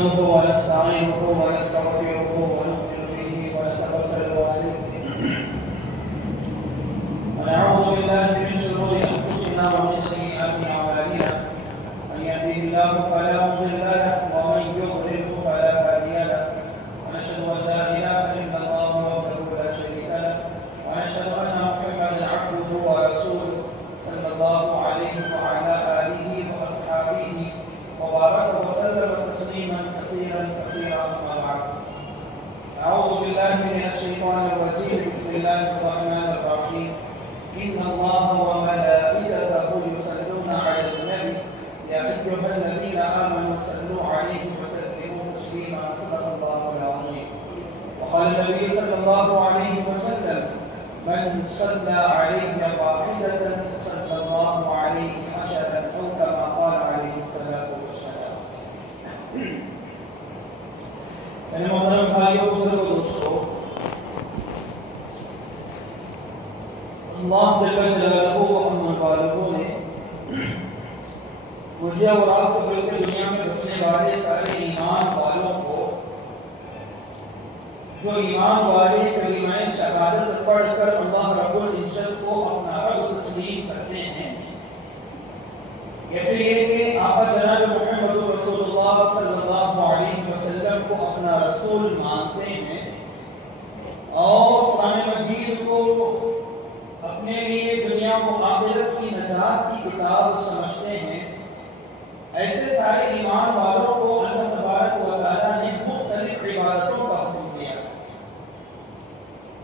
نحمده ونستعينه ونستغفره ونؤمن به ونتوكل عليه ونعوذ بالله من شرور انفسنا ومن سيئات اعمالنا من يهده الله فلا مضل له ومن يضلل فلا هادي له ونشهد ان لا اله الا الله وحده لا شريك له ونشهد ان محمدا عبده ورسوله صلى الله عليه وعلى اله واصحابه وبارك وسلم تسليما كثيرا اما بعد. اعوذ بالله من الشيطان الرجيم. بسم الله الرحمن الرحيم. ان الله وملائكته يصلون على النبي يا ايها الذين امنوا صلوا عليه وسلموا تسليما. صدق الله العظيم. وقال النبي صلى الله عليه وسلم من صلى علي واحدة صلى الله عليه عشرا أو كما قال عليه الصلاة والسلام. میرے محترم بھائیوں بزرگوں دوستوں، اللہ جل جلالہ والہ نے مجھے اور آپ کو بلکہ دنیا میں بسنے والے سارے ایمان والوں کو، جو ایمان والے کلمہ شہادت پڑھ کر اللہ رب العزت کو اپنا رب تسلیم کرتے ہیں، یا پھر یہ کہ آقا جناب محمد رسول اللہ صلی اللہ علیہ وسلم کو اپنا رسول مانتے ہیں اور قرآن مجید کو اپنے لیے دنیا و آخرت کی نجات کی کتاب سمجھتے ہیں، ایسے سارے ایمان والوں کو اللہ تبارک و تعالیٰ نے مختلف عبادتوں کا حکم دیا۔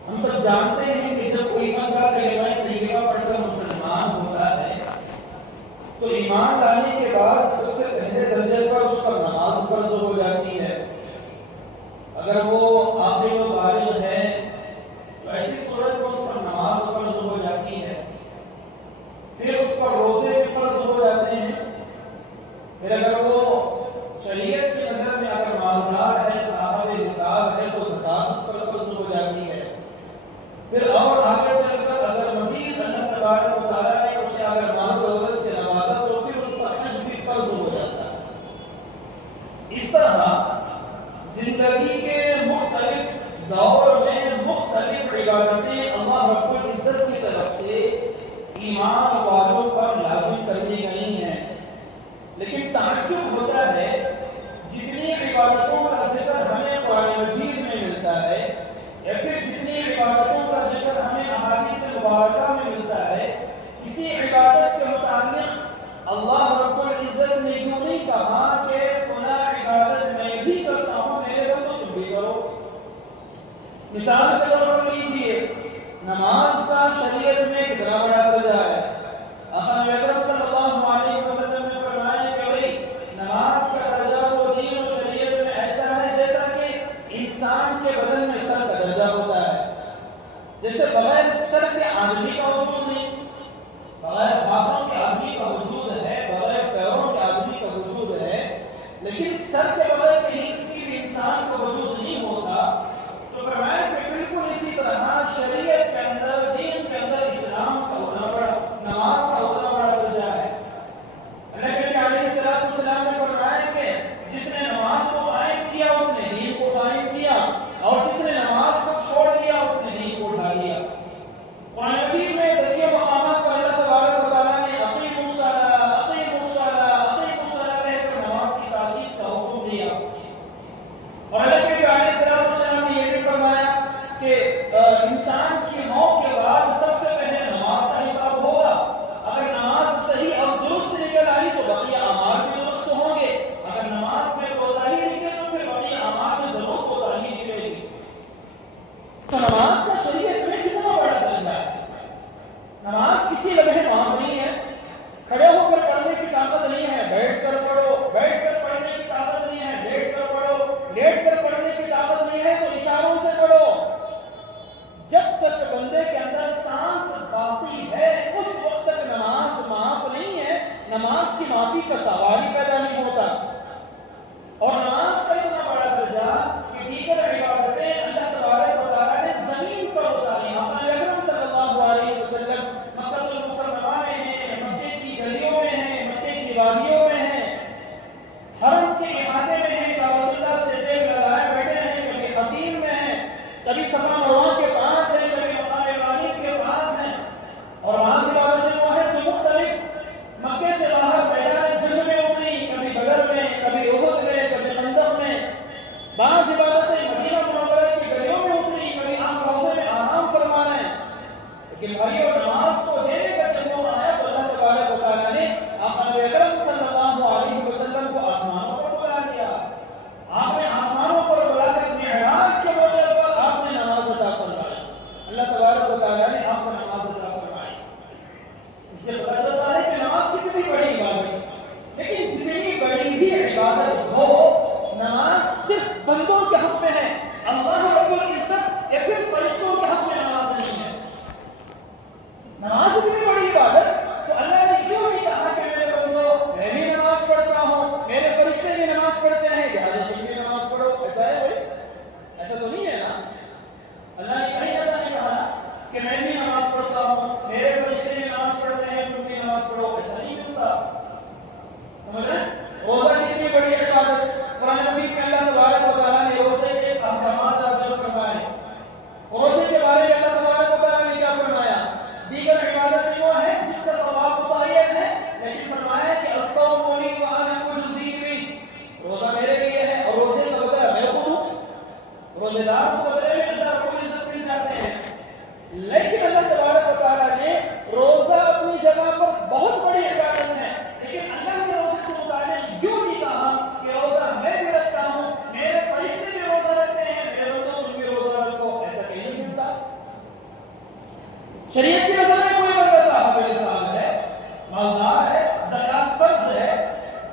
ہم سب جانتے ہیں کہ جب کوئی بندہ کلمہ طیبہ پڑھ کر مسلمان ہوتا ہے تو ایمان لانے کے بعد سب سے پہلے درجے پر اس پر نماز فرض ہو جاتی ہے۔ اگر وہ عاقل و بالغ ہے تو ایسی صورت میں اس پر نماز فرض ہو جاتی ہے، پھر اس پر روزے بھی فرض ہو جاتے ہیں، پھر اگر وہ شریعت کی نظر میں اگر مالدار ہے، صاحب نصاب ہے تو زکوٰۃ اس پر فرض ہو جاتی ہے، پھر اور آگے چل کر اگر مزید اللہ تبارک و تعالیٰ نے اسے اگر مال و دولت سے نوازا تو پھر اس پر حج بھی فرض ہو جاتا ہے۔ اس طرح زندگی کے مختلف دور میں مختلف عبادتیں اللہ رب العزت کی طرف سے ایمان والوں پر لازم کر دی گئی ہیں، لیکن تعجب ہوتا ہے جتنی عبادتوں کا ذکر ہمیں قرآن مجید میں ملتا ہے یا پھر جتنی عبادتوں کا ذکر ہمیں احادیث مبارکہ میں ملتا ہے، کسی عبادت کے متعلق اللہ رب العزت نے یوں نہیں کہا کہ فلاں عبادت میں بھی کرتا ہوں میرے بندو تم بھی کرو۔ مثال کے طور پر لیجیے، نماز کا شریعت میں کتنا بڑا درجہ ہے۔ آقا اکرم صلی اللہ علیہ وسلم نے فرمایا کہ بھائی نماز کا درجہ وہ دین و شریعت میں ایسا ہے جیسا کہ انسان کے بدن میں سر کا درجہ ہوتا ہے۔ جیسے بغیر سر کے آدمی کا وجود نہیں، بغیر ہاتھوں کے آدمی کا وجود ہے، بغیر پیروں کے آدمی کا وجود ہے، لیکن سر کے بغیر کہیں کسی بھی انسان کا وجود نہیں ہوتا۔ تو فرمایا کہ بالکل اسی طرح شریعت کے اندر، دین کے اندر اسلام کا ہونا بڑا، نماز کا ہونا بڑا درجہ ہے۔ اللہ کے نبی علیہ السلام نے فرمایا کہ جس نے نماز کو قائم کیا اس نے دین کو قائم کیا، اور جس نے نماز کو چھوڑ دیا اس نے دین کو اٹھا لیا۔ قرآن مجید میں 10 مقامات پر اللہ تبارک و تعالیٰ نے اقیموا الصلاۃ کہہ کر نماز کی تاکید کا حکم دیا، اور اللہ کے نبی علیہ السلام نے یہ بھی فرمایا کہ انسان کی موت کے بعد سب سے پہلے نماز کا حساب ہوگا۔ اگر نماز صحیح اور درست نکل آئی تو بقیہ اعمال بھی درست ہوں گے، اگر نماز میں کوتاہی نکلے تو پھر بقیہ اعمال میں ضرور کوتاہی نکلے گی۔ تو نماز کا شریعت میں کتنا بڑا درجہ ہے۔ نماز کسی لمحے معاف نہیں ہے، کھڑے ہو کر پڑھنے کی طاقت نہیں ہے، بیٹھ کر پڑھو، بیٹھ کر پڑھنے کی طاقت نہیں ہے، لیٹ کر پڑھو، لیٹ کر پڑھنے کی طاقت نہیں ہے تو اشاروں سے پڑھو۔ جب تک بندے کے اندر سانس باقی ہے اس وقت تک نماز معاف نہیں ہے، نماز کی معافی کا سوال ہی پیدا نہیں ہوتا۔ اور نماز کا اتنا بڑا درجہ کہ دیگر عبادتیں اللہ تبارک و تعالیٰ نے زمین پر اتاری۔ آقا اکرم صلی اللہ علیہ وسلم مکہ المکرمہ میں ہیں، مکے کی گلیوں میں ہیں، مکے کی وادیوں میں ہیں، حرم کے احاطے میں ہیں، کعبۃ اس سے پتہ چلتا ہے کہ نماز کتنی بڑی عبادت ہے. لیکن جتنی بڑی بھی عبادت ہو، نماز صرف بندوں کے حق میں ہے. اللہ رب العزت یا پھر فرشتوں کے حق میں نماز نہیں ہے. نماز اتنی بڑی عبادت تو اللہ نے کیوں نہیں کہا کہ میرے بندو میں بھی نماز پڑھتا ہوں، میرے فرشتے بھی نماز پڑھتے ہیں، لہٰذا تم بھی نماز پڑھو؟ ایسا ہے بھائی؟ ایسا تو نہیں ہے نا. اللہ نے کہیں ایسا نہیں کہا کہ میں بھی نماز پڑھتا ہوں، میرے فرشتے بھی نماز پڑھتے ہیں، تم بھی نماز پڑھو. ایسا نہیں ملتا. سمجھ رہے ہیں؟ روزہ کتنی بڑی عبادت. قرآن مجید میں اللہ تبارک و تعالیٰ نے روزے کے احکامات ذکر فرمائے. روزے کے بارے میں اللہ تبارک و تعالیٰ نے کیا فرمایا؟ دیگر عبادت وہ ہے جس کا ثواب متعین ہے، لیکن فرمایا کہ الصوم لی وانا اجزی بہ، روزہ میرے لیے ہے اور روزے کا بدلہ میں خود ہوں. روزے دار کو بدلے میں اللہ رب العزت مل جاتے ہیں. لیکن اللہ تبارک و تعالیٰ نے روزہ اپنی جگہ پر بہت بڑی عبادت ہے، لیکن اللہ نے روزے سے متعلق یوں نہیں کہا کہ روزہ میں بھی رکھتا ہوں، میرے فرشتے بھی روزہ رکھتے ہیں، میرے بندوں تم بھی روزہ رکھو. ایسا کہیں نہیں ملتا. شریعت کی نظر میں کوئی بندہ صاحب نصاب ہے، مالدار ہے، زکات فرض ہے،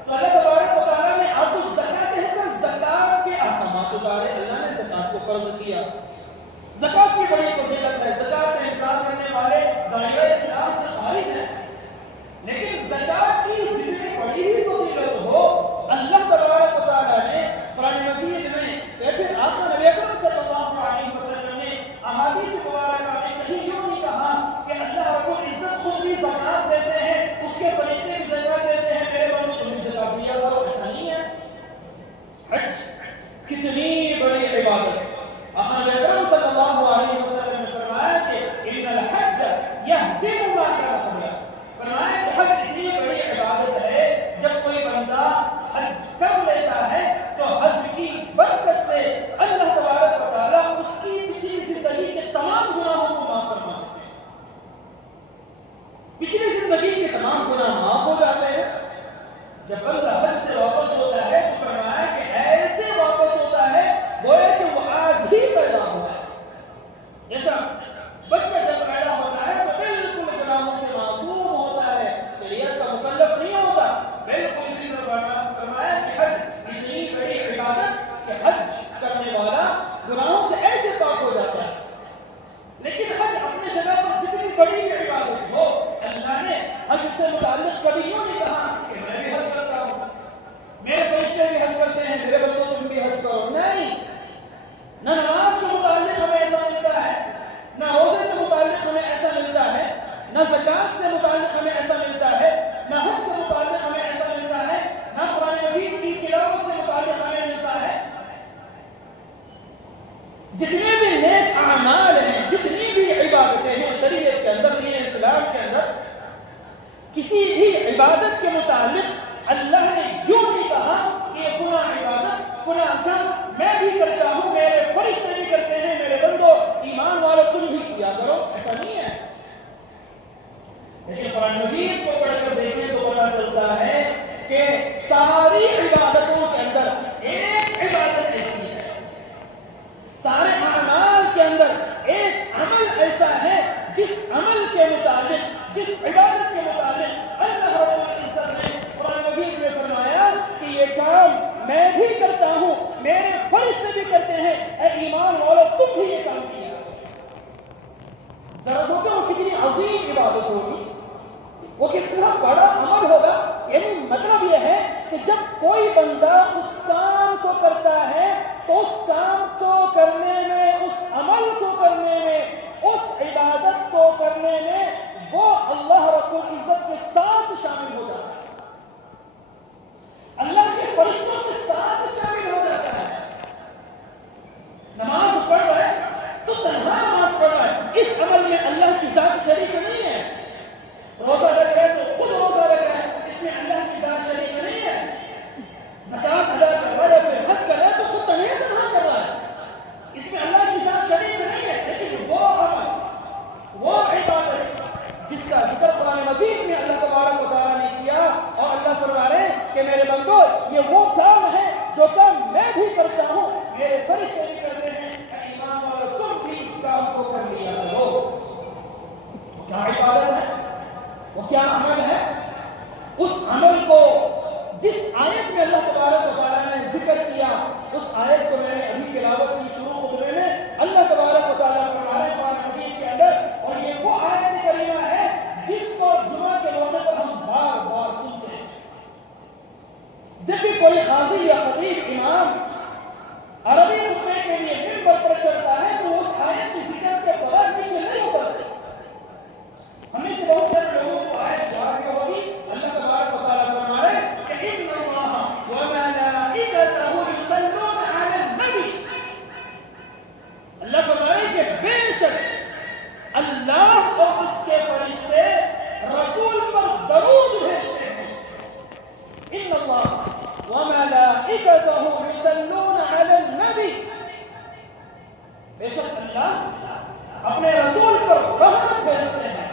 تو اللہ تبارک و تعالیٰ نے آپ کو زکات کہہ کر زکات کے احکامات اتارے. اللہ نے زکات کو فرض کیا. زکات کی بڑی فضیلت ہے. زکات میں انکار کرنے والے دائرہ اسلام سے خارج ہیں. لیکن زکات کی جتنی بڑی بھی فضیلت ہو، اللہ تبارک و تعالیٰ نے قرآن مجید میں یا پھر آقا نبی اکرم صلی اللہ علیہ وسلم نے احادیث مبارکہ میں کہیں یوں نہیں کہا کہ اللہ رب العزت خود بھی زکات دیتے ہیں، اس کے فرشتے بھی زکات دیتے ہیں، میرے بندو تم بھی زکات دیا کرو. ایسا نہیں ہے. حج کتنی بڑی عبادت. آقا نبی اکرم صلی اللہ علیہ وسلم نے فرمایا کہ ان الحج یہدم ما کان قبلہ. فرمایا کہ حج اتنی بڑی عبادت ہے، جب کوئی بندہ حج کر لیتا ہے تو حج کی برکت سے اللہ تبارک و تعالیٰ اس کی پچھلی زندگی کے تمام گناہوں کو معاف فرما دیتے ہیں. پچھلی زندگی کے تمام گناہ معاف ہو جاتے ہیں. جب بندہ حج سے واپس ہوتا ہے تو فرمایا کہ ایسے واپس ہوتا ہے گویا کہ وہ آج ہی پیدا ہوا ہے. جیسا بچہ جب پیدا ہوتا ہے تو بالکل گناہوں سے معصوم ہوتا ہے، شریعت کا مکلف نہیں ہوتا. بالکل اسی طرح فرمایا کہ حج اتنی بڑی عبادت کہ حج کرنے والا گناہوں سے ایسے پاک ہو جاتا ہے. لیکن حج اپنے جگہ پر جتنی بڑی عبادت ہو، اللہ نے حج سے متعلق کبھی یوں نہیں کہا کہ میں بھی حج کرتا ہوں، میرے فرشتے بھی حج کرتے ہیں، میرے بندوں تم بھی حج کرو. نہیں. نہ نماز سے متعلق ہمیں ایسا ملتا ہے، نہ روزے سے متعلق ہمیں ایسا ملتا ہے، نہ زکات سے متعلق ہمیں ایسا ملتا ہے، نہ حج سے متعلق ہمیں ایسا ملتا ہے، نہ قرآن مجید کی تلاوت سے متعلق ہمیں ملتا ہے. جتنے بھی نیک اعمال ہیں، جتنی بھی عبادتیں ہیں شریعت کے اندر، دین اسلام کے اندر، کسی بھی عبادت کے متعلق اللہ نے یوں نہیں کہا کہ یہ فلاں عبادت فلاں کام میں بھی کرتا ہوں، میرے فرشتے بھی کرتے ہیں، میرے بندو ایمان والو تم بھی کیا کرو. ایسا نہیں ہے. لیکن قرآن مجید کو پڑھ کر دیکھیں تو پتہ چلتا ہے کہ ساری عبادتوں کے اندر ایک عبادت ایسی ہے، سارے اعمال کے اندر ایک عمل ایسا ہے جس عمل کے متعلق، جس عبادت کے متعلق اللہ رب العزت نے قرآن مجید میں فرمایا کہ یہ کام میں بھی کرتا ہوں، میرے فرشتے بھی کرتے ہیں، اے ایمان والو تم بھی یہ کام کیا. ذرا سوچو وہ کتنی عظیم عبادت ہوگی، وہ کتنا بڑا عمل ہوگا. یعنی مطلب یہ ہے کہ جب کوئی بندہ اس کام کو کرتا ہے تو اس کام کو کرنے میں، اس عمل کو کرنے میں، اس عبادت کو کرنے میں وہ اللہ رب العزت کے ساتھ شامل ہو جاتا ہے، اللہ کے فرشتوں کے ساتھ شامل ہو جاتا ہے. نماز پڑھ رہا ہے تو تنہا نماز پڑھ رہا ہے، اس عمل میں اللہ کی ذات شریک نہیں ہے. روزہ رکھ رہا ہے تو خود روزہ رکھ رہا ہے، اس میں اللہ کی ذات شریک نہیں ہے. زکات ادا کر رہا ہے، حج کر رہا ہے تو خود تنہا کر رہا ہے، اس کیا عمل ہے، اس عمل کو جس آیت میں اللہ تبارک و تعالیٰ نے ذکر کیا، اس آیت کو میں نے ابھی تلاوت کی شروع خطبے میں، اللہ تبارک و تعالیٰ فرما رہے ہیں قرآن مجید کے اندر، اور یہ وہ آیت کریمہ ہے جس کو جمعہ کے موقع پر ہم بار بار سنتے ہیں۔ جب بھی کوئی قاضی یا خطیب امام عربی خطبے کے لیے منبر پر چڑھتا ہے تو اس آیت کی ذکر کے بغیر پیچھے نہیں اترتے۔ ہم میں سے بہت سارے لوگوں کو آیت جواب میں ہوگی، اللہ تبارک و تعالیٰ فرما رہے ہیں کہ ان اللہ وملائکتہ یصلون علی النبی، اللہ فرما رہے ہیں کہ بے شک اللہ اور اس کے فرشتے رسول پر درود بھیجتے ہیں۔ ان اللہ وملائکتہ یصلون علی النبی، بے شک اللہ اپنے رسول پر رحمت بھیجتے ہیں،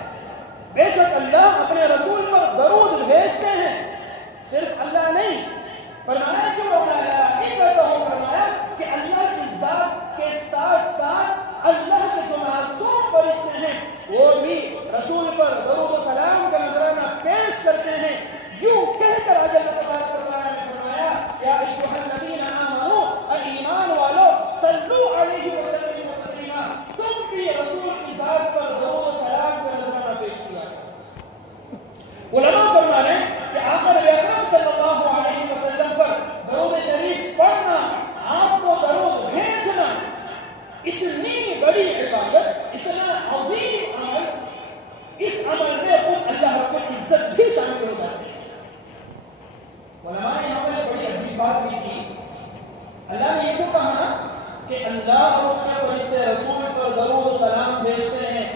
بے شک اللہ اپنے رسول پر درود بھیجتے ہیں۔ صرف اللہ نہیں، فرمایا کہ وملائکتہ، فرمایا کہ اللہ کی ذات کے ساتھ ساتھ اللہ کے جو معصوم فرشتے ہیں وہ بھی رسول پر درود و سلام کا نذرانہ پیش کرتے ہیں۔ یوں کہہ کر آج اللہ تبارک و تعالیٰ نے فرمایا یا ایھا الذین آمنوا، اے ایمان والو، صلو علیہ وسلموا تسلیما، تم بھی رسول کی ذات پر درود و سلام کا نذرانہ پیش کیا۔ علماء فرما رہے ہیں کہ آقا نبی اکرم صلی اللہ علیہ وسلم پر درود شریف پڑھنا، آپ کو درود بھیجنا اتنی بڑی عبادت، اتنا عظیم عمل، اس عمل میں خود اللہ رب العزت بھی شامل ہو جاتے ہیں۔ علماء نے ہمیں بڑی عجیب بات بھی کی، اللہ نے یہ تو کہا نا کہ اللہ اور اس کے فرشتے رسول پر درود و سلام بھیجتے ہیں،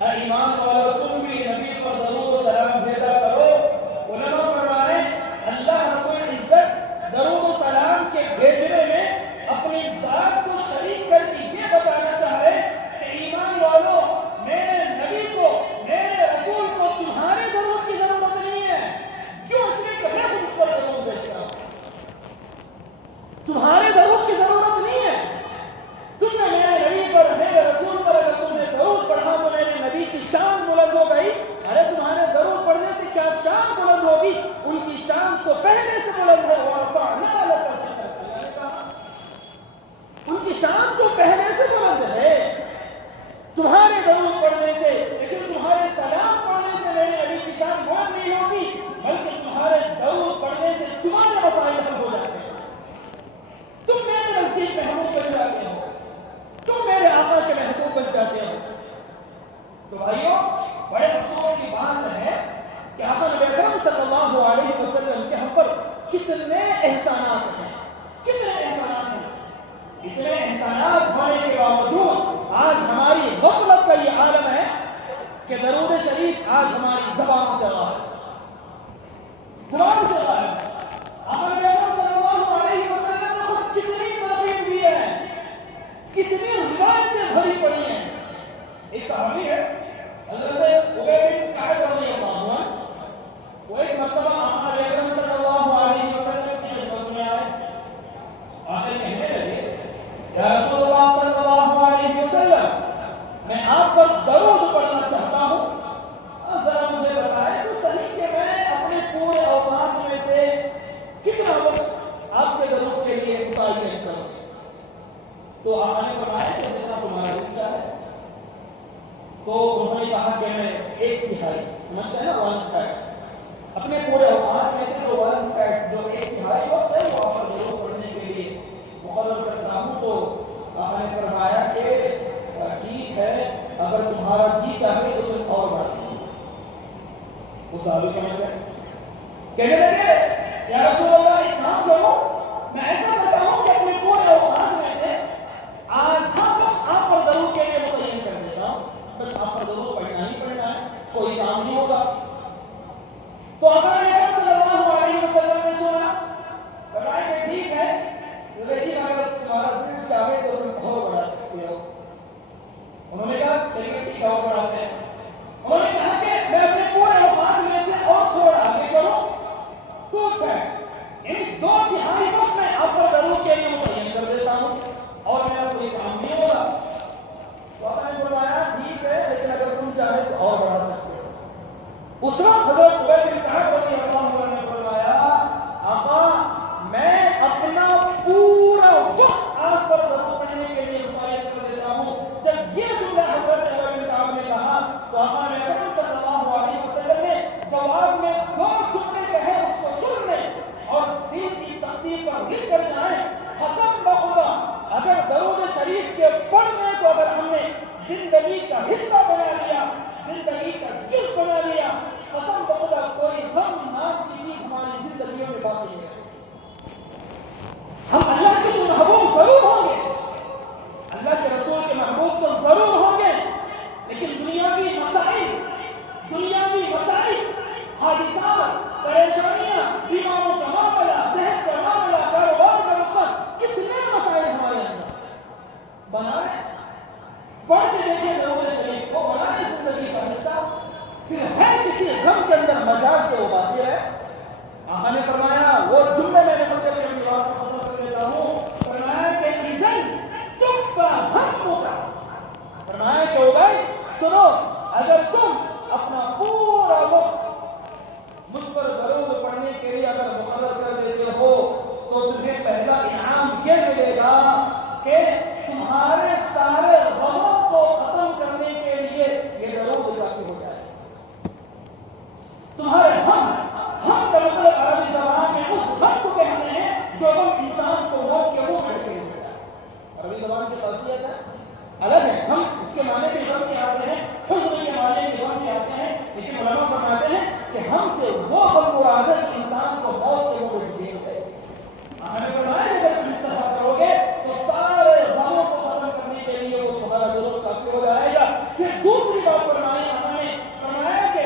اے ایمان والو تم بھی نبی پر درود و سلام بھیجا کرو۔ علماء فرما رہے ہیں اللہ رب العزت درود و سلام کے بھیجنے میں اپنی ذات کو شریک کر کے یہ بتانا چاہ رہے کہ ایمان والو، میرے نبی کو، میرے رسول کو تمہارے درود کی ضرورت نہیں ہے، کیوں؟ اس لیے کہ میں خود اس پر درود بھیجتا ہوں، تمہارے درود کی ضرورت نہیں ہے۔ تم نے میرے نبی پر، میرے رسول پر اگر تم نے درود پڑھا تو میرے نبی کی شان بلند ہو گئی۔ ارے تمہارے درود پڑھنے سے کیا شان بلند ہوگی؟ ان کی شان تو پہلے سے بلند ہے، وَرَفَعْنَا لَكَ ذِكْرَكَ، ان کی شان تو پہلے سے بلند ہے تمہارے درود پڑھنے سے، لیکن تمہارے سلام پڑھنے سے میرے نبی کی شان بلند نہیں ہوگی، بلکہ تمہارے درود پڑھنے سے تمہارے مسائل حل ہو جاتے ہیں، تم میرے نزدیک محبوب بن جاتے ہو، تم میرے آقا کے محبوب بن جاتے ہو۔ تو بھائیوں، بڑے افسوس کی بات ہے کہ آقا نبی اکرم صلی اللہ علیہ وسلم کے ہم پر کتنے احسانات ہیں، کتنے احسانات ہیں، اتنے احسانات ہونے کے باوجود آج ہماری غفلت کا یہ عالم ہے کہ درود شریف آج ہماری زبان سے غائب ہے، زبان سے غائب ہے۔ آقا نبی اکرم صلی اللہ علیہ وسلم نے خود کتنی ترغیب دی ہے، کتنی روایتیں بھری پڑی ہیں۔ ایک صحابی ہے حضرت ابی بن کعب رضی اللہ عنہ، وہ ایک مرتبہ آقا نبی اکرم صلی اللہ علیہ وسلم کی خدمت میں آئے، آخر کہنے لگے یا رسول اللہ صلی اللہ علیہ وسلم، میں آپ پر درود پڑھنا چاہتا ہوں، ذرا مجھے بتائیں تو صحیح کہ میں اپنے پورے اوقات میں سے کتنا وقت آپ کے درود کے لیے متعین کروں؟ تو آقا نے فرمایا کہ جتنا تمہارا دل چاہے۔ تو انہوں نے کہا کہ میں 1/3، سمجھتے ہیں نا 1/3، اپنے پورے اوقات میں سے جو 1/3 جو 1/3 وقت ہے وہ آپ پر درود پڑھنے کے لیے مقرر کرتا ہوں۔ تو آقا نے فرمایا کہ ٹھیک ہے، اگر تمہارا جی چاہے تو تم اور بڑھا سکتے۔ وہ صحابی سمجھ گئے، کہنے لگے یا رسول اللہ ایک کام کرو، میں ایسا کرتا ہوں کہ اپنے پورے اوقات میں سے آدھا وقت آپ پر درود کے لیے متعین کر دیتا ہوں، بس آپ پر درود پڑھنا ہی پڑھنا ہے، کوئی کام نہیں ہوگا۔ تو آقا صلی اللہ علیہ وسلم نے سنا، فرمایا کہ ٹھیک ہے، لیکن اگر تمہارا دل چاہے تو تم اور بڑھا سکتے ہو۔ انہوں نے کہا چلیے ٹھیک ہے اور بڑھاتے ہیں۔ انہوں نے کہا کہ میں اپنے پورے اوقات میں سے اور تھوڑا آگے کروں، ٹھیک ہے، یعنی 2/3 وقت میں آپ پر درود کے لیے متعین کر دیتا ہوں اور میرا کوئی کام نہیں ہوگا۔ تو آپ نے فرمایا ٹھیک ہے، لیکن اگر تم چاہے تو اور بڑھا سکتے ہو۔ اس وقت حضرت ابی بن کعب رضی اللہ عنہ نے فرمایا آقا میں اپنا پورا وقت آپ پر درود پڑھنے کے لیے متعین کر دیتا ہوں. جب یہ جملہ حضرت ابی بن کعب نے کہا تو آقا اکرم صلی اللہ علیہ وسلم نے جواب میں دو جملے کہے اس کو سن لیں اور دل کی تختی پر لکھ کر جائیں. قسم بخدا اگر درود شریف کے پڑھنے کو اگر ہم نے زندگی کا حصہ بنا لیا, زندگی کا جز بنا لیا, قسم بخدا کوئی غم نام کی چیز ہماری زندگیوں میں باقی نہیں رہے. ہم اللہ کے محبوب ضرور ہوں گے, اللہ کے رسول کے محبوب تو ضرور ہوں گے, لیکن دنیاوی مسائل, حادثات, پریشانیاں, بیماروں کا معاملہ, صحت کا معاملہ, کاروبار کا نقصان, کتنے مسائل ہمارے اندر بنا رہے. پڑھ کے دیکھیں درود شریف کو, بنائے زندگی کا حصہ, پھر ہے کسی غم کے اندر مجال کے وہ باقی رہے. آقا نے فرمایا وہ جملے میں نقل کر کے اپنی بات کو ختم کر دیتا ہوں. فرمایا کہ اذن تکفی ہمک, فرمایا کہ ابی سنو اگر تم اپنا پورا وقت مجھ پر درود پڑھنے کے لیے اگر مقرر کر دیتے ہو تو تمہیں پہلا انعام یہ ملے گا کہ تمہارے سارے غموں کو ختم کرنے کے لیے یہ درود کافی ہو جائے. تمہارے ہم کا مطلب عربی زبان میں اس غم کو کہتے ہیں جو غم انسان کو موت کے منہ میں ڈھکیل دیتا ہے. عربی زبان کی خاصیت ہے الگ ہے. ہم اس کے معنی بھی غم کے آتے ہیں, حزن کے معنی بھی غم کے آتے ہیں, لیکن علماء فرماتے ہیں کہ ہم سے وہ غم مراد ہے جو انسان کو موت کے منہ میں ڈھکیل دے. ہمیں فرمایا کہ اگر تم استغفار کرو گے تو سارے غموں کو ختم کرنے کے لیے وہ تمہارا درود کافی ہو جائے گا. پھر دوسری بات فرمائی ہمیں, فرمایا کہ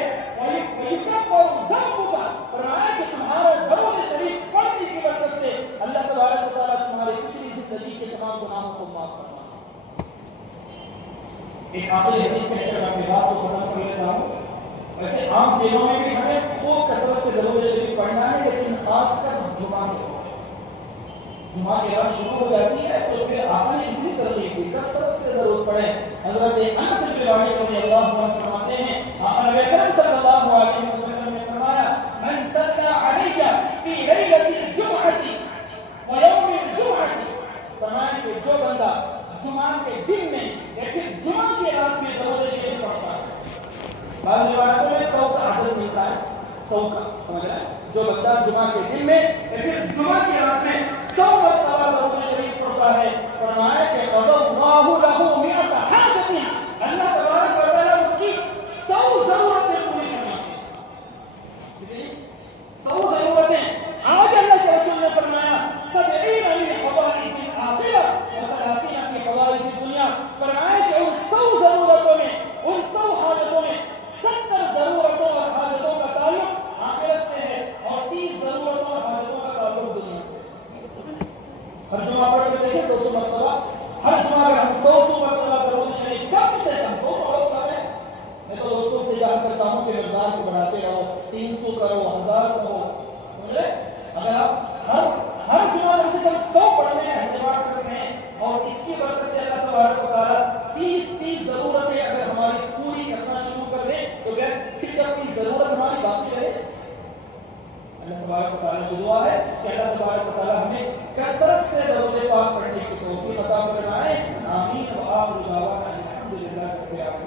فرمایا کہ تمہارا درود شریف پڑھنے کی برکت سے اللہ تبارک و تعالیٰ تمہاری پچھلی زندگی کے تمام گناہوں کو معاف فرمائے. ایک آخری حدیث میں اگر اپنی بات کو ختم کر لیتا ہوں. ویسے عام دنوں میں بھی ہمیں خوب کثرت سے درود شریف پڑھنا ہے, لیکن خاص کر جمعہ کی رات شروع ہو جاتی ہے تو پھر آقا نے اتنی ترغیب دی کثرت سے درود پڑھیں. حضرت انس بن مالک رضی اللہ عنہ فرماتے ہیں آقا اکرم صلی اللہ علیہ وسلم نے فرمایا من صلی علی فی لیلۃ الجمعۃ ویوم الجمعۃ, فرمایا کہ جو بندہ جمعہ کے دن میں یا پھر جمعہ کی رات میں درود شریف پڑھتا ہے, بعض روایتوں میں 100 کا عدد ملتا ہے, 100 کا سمجھ رہے ہیں, جو بندہ جمعہ کے دن میں یا پھر جمعہ کی رات میں 100 مرتبہ درود شریف پڑھتا ہے, فرمایا کہ قضى الله له 100 حاجۃ, اللہ تبارک و تعالیٰ اس کی 100 ضرورتیں پوری فرماتے ہیں. 100 ضرورتیں. آج اللہ کے رسول نے فرمایا 70 من حوائج الآخرہ و 30 من حوائج الدنیا, فرمایا کہ ان 100 ضرورتوں میں, ان 100 حاجتوں میں 70 ضرورتوں اور حاجتوں کا تعلق آخرت سے ہے اور 30 ضرورتوں اور حاجتوں کا تعلق دنیا سے. ہر جمعہ پڑھ کے دیکھیں 100 مرتبہ, ہر جمعہ اگر ہم 100 مرتبہ درود شریف کم سے کم 100 پڑھو کریں. میں تو دوستوں سے یاد کرتا ہوں کہ مقدار کو بڑھاتے رہو, 300 کرو, 1000 کرو, سمجھے. اگر آپ ہر جمعہ کم سے کم 100 پڑھنے کا اہتمام کرتے ہیں اور اس کی برکت سے اللہ تبارک و تعالیٰ 30 ضرورتیں اگر ہماری پوری کرنا شروع کر دیں تو پھر جب کوئی ضرورت ہماری باقی رہے. اللہ تبارک و تعالیٰ سے دعا ہے کہ اللہ تبارک و تعالیٰ ہمیں کثرت سے درود پاک پڑھنے کی توفیق عطا فرمائے. آمین. وآخر دعوانا الحمدللہ رب العالمین.